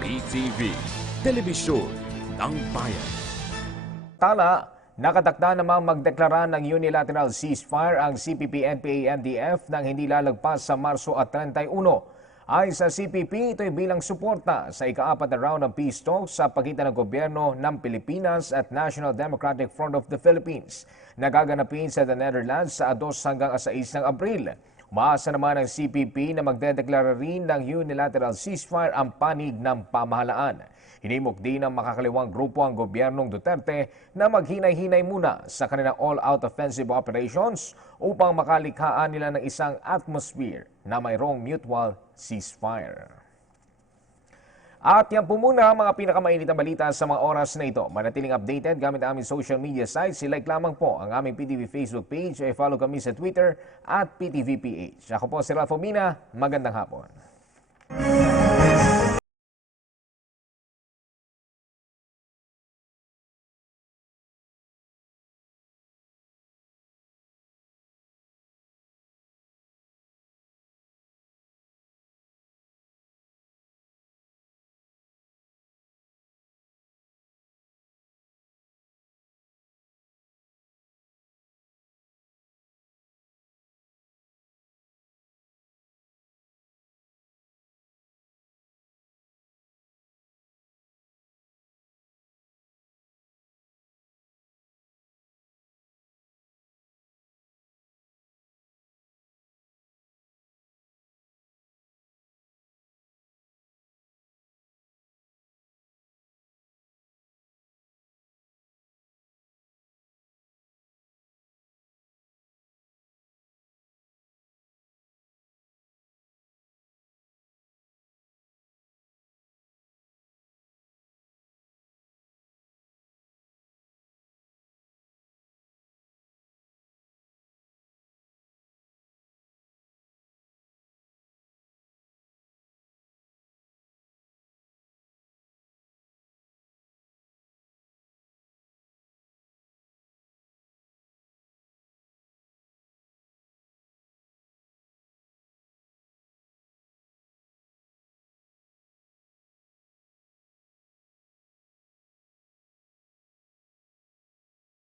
PTV, Telebisyon ng Bayan. Tala, nakatakda namang magdeklara ng unilateral ceasefire ang CPP-NPA-NDF nang hindi lalagpas sa Marso at 31. Ayon sa CPP, ito'y bilang suporta sa ika-4 na round ng peace talks sa pagitan ng gobyerno ng Pilipinas at National Democratic Front of the Philippines. Nagaganapin sa The Netherlands sa 2 hanggang 6 ng Abril. Umaasa naman ang CPP na magdedeklara rin ng unilateral ceasefire ang panig ng pamahalaan. Hinimok din ng makakaliwang grupo ang gobyernong Duterte na maghinay-hinay muna sa kanilang all-out offensive operations upang makalikhaan nila ng isang atmosphere na mayroong mutual ceasefire. At yan po muna ang mga pinakamainit na balita sa mga oras na ito. Manatiling updated gamit ang aming social media sites. I-like lamang po ang aming PTV Facebook page o i-follow kami sa Twitter at PTVPH. Ako po si Ralph Omina. Magandang hapon.